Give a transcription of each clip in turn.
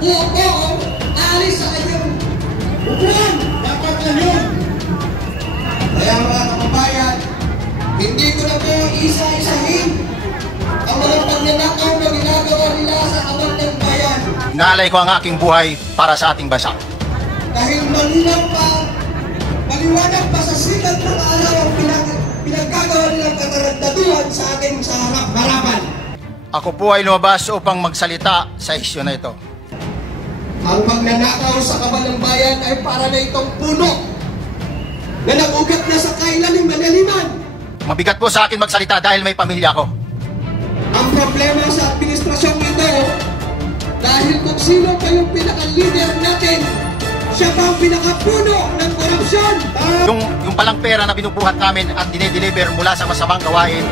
Oo, aalis sa kanyang upuan. Dapat na yun. Kaya mga kababayan, hindi ko na po isa-isahin ang mga pagnanakaw na ginagawa nila sa kaban ng bayan. Inaalay ko ang aking buhay para sa ating bansa. Dahil maliwanag pa sa sikat ng araw ang pinagkagawa nilang katarantaduhan sa ating sa harap-harapan. Ako po ay lumabas upang magsalita sa isyu na ito. Ang pagnanakaw sa kaban ng bayan ay para na itong puno na nag-ugat na sa kailan ng malaliman. Mabigat po sa akin magsalita dahil may pamilya ko. Ang problema sa administrasyong ito, dahil kung sino pa yung pinaka-leader natin, siya pa ang pinaka-puno ng korupsyon. Yung palang pera na binubuhat namin at dinedeliver mula sa masamang gawain.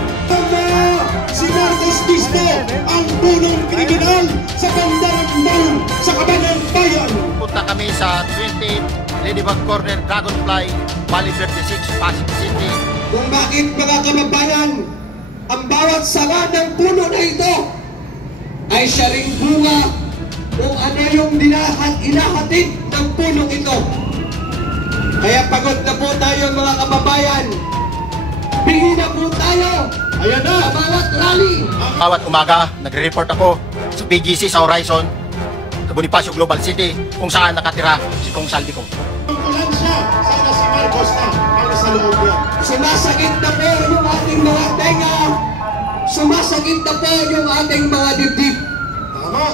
Si Marcos mismo ang punong kriminal sa Bandarang sa kaban ng bayan. Punta kami sa 20 Ladybug Corner, Dragonfly, Valley 36, Pasig City. Kung bakit mga kababayan, ang bawat sanga ng puno na ito ay siya ring bunga kung ano yung inahatid ng punong ito. Kaya pagod na po tayo mga kababayan. Bingi na po tayo. Ayan na, sa bawat rally. Bawat umaga, nagre-report ako sa PGC sa Horizon, sa Bonifacio Global City, kung saan nakatira si Kong Saldico. Tungkulan siya, sana si Marcos na para sa loob yan. Sumasakit na po yung ating mga tenga. Sumasakit na po yung ating mga dibdib. Tama.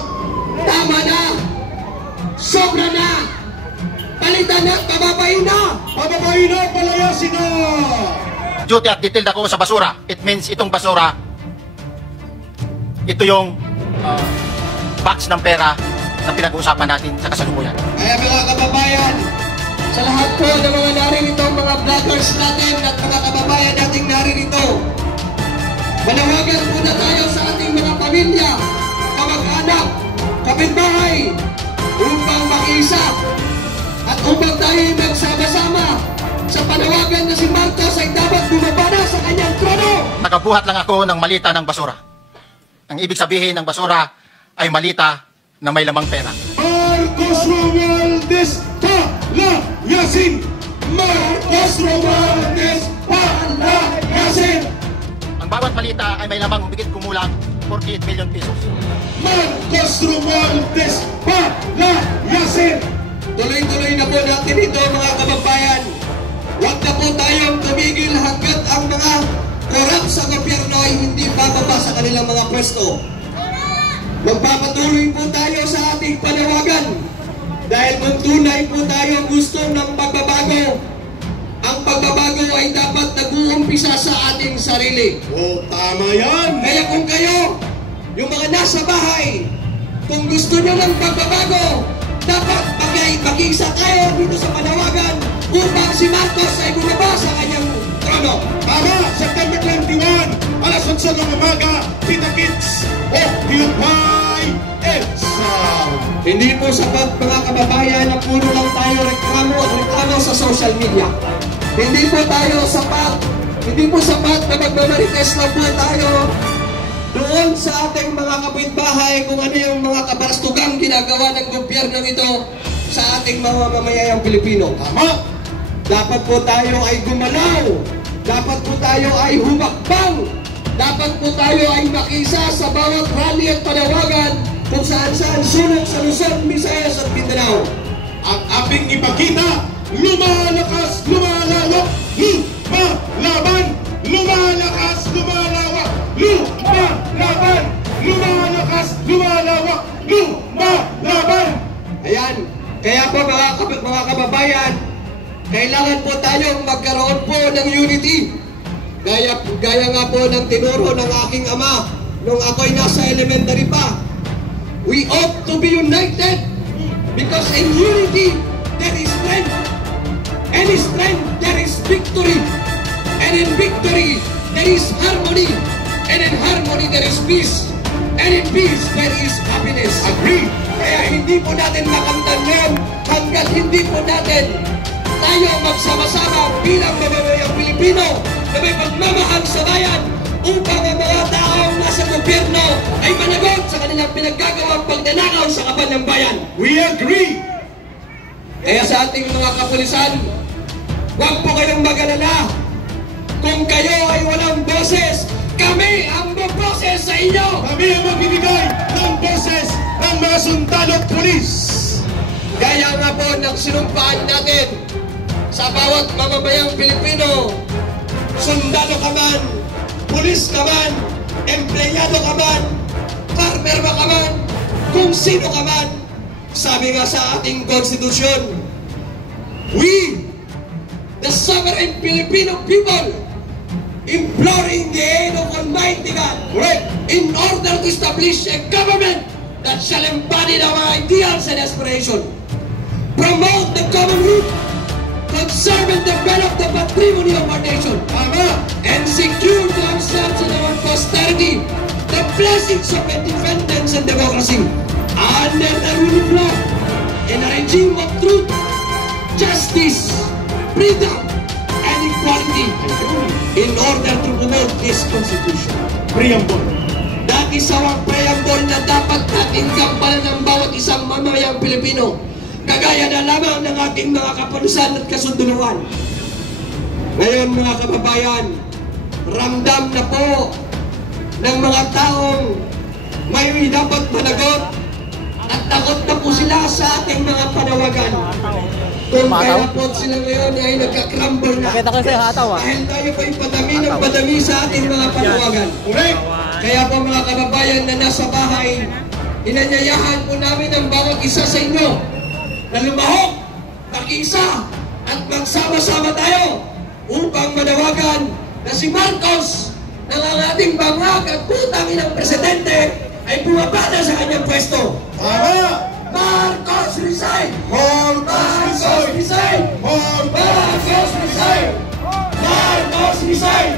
Tama na. Sobra na. Palitan na, pababain na. Pababain na, palayasin na. Duty at detailed ako sa basura. It means itong basura, ito yung box ng pera na pinag-uusapan natin sa kasalukuyan. Kaya mga kababayan, sa lahat po ng mga naririto, mga vloggers natin at mga kababayan nating naririto, manawagan po na tayo sa ating mga pamilya, kamag-anak, kapitbahay, upang mag-isa at upang tayo magsama-sama sa panawagan na si Marcos ay dapat bumaba na sa kanyang trono. Nakabuhat lang ako ng malita ng basura. Ang ibig sabihin ng basura ay malita na may lamang pera. Marcos Romualdez palayasin! Marcos Romualdez palayasin! Ang bawat malita ay may lamang humigit kumulang 48 million pesos. Marcos Romualdez palayasin! Tuloy-tuloy na po natin ito mga kababayan. Huwag na po tayong tumigil hanggat ang mga korap sa gobyerno ay hindi bababa sa kanilang mga pwesto. Magpapatuloy po tayo sa ating panawagan dahil kung tunay po tayo gusto ng pagbabago, ang pagbabago ay dapat nag-uumpisa sa ating sarili. Oh, tama yan! Kaya kung kayo, yung mga nasa bahay, kung gusto nyo ng pagbabago, dapat mag-isa tayo dito sa panawagan upang si Marcos ay bumaba sa kanyang trono. Tama! September 21, alas 11 ng umaga, Kita Kids, Occupy EDSA! Hindi po sapat mga kababayan na puro lang tayo reklamo at reklamo sa social media. Hindi po sapat na magmamarites lang po tayo doon sa ating mga kapitbahay kung ano yung mga kabarastugang ginagawa ng gobyerno nito sa ating mga mamayayang Pilipino. Tama! Dapat po tayo ay gumalaw. Dapat po tayo ay humakbang. Dapat po tayo ay makisa sa bawat rally at panawagan kung saan-saan sulok sa Luzon, Visayas at Mindanao. Ang ating ipakita, lumalakas, lumalawak, lumalaban, lumalakas, lumalawak, lumalaban, lumalakas, lumalawak, lumalaban. Ayan. Kaya po mga kababayan, kailangan po tayong magkaroon po ng unity. Gaya nga po ng tinuro ng aking ama nung ako'y nasa elementary pa. We ought to be united because in unity there is strength. And in strength there is victory. And in victory there is harmony. And in harmony there is peace. And in peace there is happiness. Agree! Kaya hindi po natin makamtan ngayon hanggat hindi po natin tayo magsama-sama bilang mamamayang Pilipino na may pagmamahal sa bayan, upang ang mga taong nasa gobyerno ay managot sa kanilang pinaggagawang pagnanakaw sa kaban ng bayan. We agree. Kaya sa ating mga kapulisan, huwag po kayong mag-alala. Kung kayo ay walang boses, kami ang magboses sa inyo. Kami ang magbibigay ng boses ng mga sundalo at pulis. Gaya nga po ng sinumpaan natin sa bawat mamamayang Pilipino, sundalo ka man, pulis ka man, empleyado ka man, farmer ba ka man, kung sino ka man, sabi nga sa ating konstitusyon, we, the sovereign Filipino people, imploring the aid of Almighty God, in order to establish a government that shall embody our ideals and aspirations, promote the common good, conserve and develop the patrimony of our nation, and secure to ourselves and our posterity the blessings of independence and democracy under the rule of law in a regime of truth, justice, freedom, and equality in order to promote this Constitution. Preamble. That is our preamble na dapat natin gampanan ng bawat isang mamamayang Pilipino, kagaya na lamang ng ating mga kapulisan at kasunduluan. Ngayon mga kababayan, ramdam na po ng mga taong may dapat managot at takot na po sila sa ating mga panawagan. Kung kaya po sila ngayon ay nagka-crumble na. Dahil tayo po ay padami ng padami sa ating mga panawagan. Kaya po mga kababayan na nasa bahay, inanyayahan po namin ang bawat isa sa inyo na lumahok, makiisa at magsama-sama tayo upang manawagan na si Marcos ng ang ating bangag at putang inang presidente ay bumabada sa kanyang pwesto. Tama! Marcos resign! Marcos resign! Marcos resign! Marcos resign!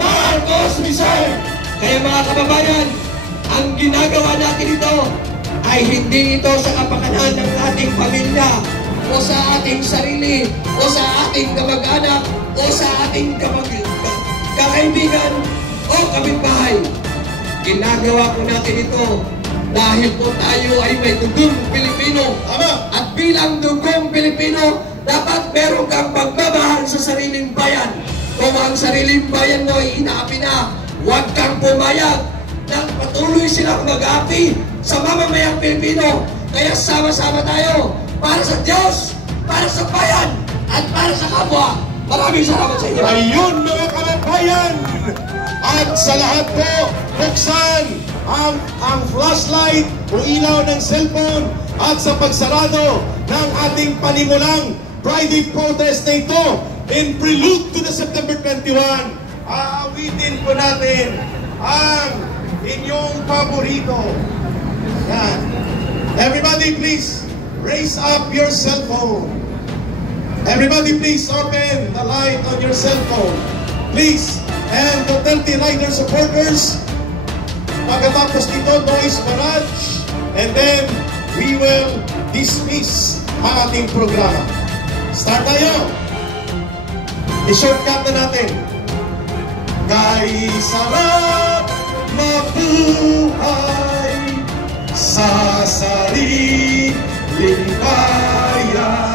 Marcos resign! Kaya mga kababayan, ang ginagawa natin ito ay hindi ito sa kapakanan ng ating pamilya o sa ating sarili o sa ating kamag-anak o sa ating kakaibigan o kapitbahay. Ginagawa po natin ito dahil po tayo ay may dugong Pilipino. At bilang dugong Pilipino, dapat meron kang pagmamahal sa sariling bayan. Kung ang sariling bayan mo ay inaapi na, huwag kang pumayag na patuloy silang mag-aapi sa mamamayang Pilipino. Kaya sama-sama tayo para sa Diyos, para sa bayan, at para sa kapwa. Maraming salamat sa inyo. Ayun mga kababayan! At sa lahat po, buksan ang flashlight o ilaw ng cellphone at sa pagsarado ng ating panimulang Friday protest na ito in prelude to the September 21. Aawitin po natin ang inyong paborito. Yan. Everybody please raise up your cellphone. Everybody please open the light on your cellphone. Please. And Duterte Rider supporters, pagkatapos nito, noise barrage, and then we will dismiss ang ating programa. Start tayo! I-shortcut na natin. Kay sarap mabuhay sa sariling bayan.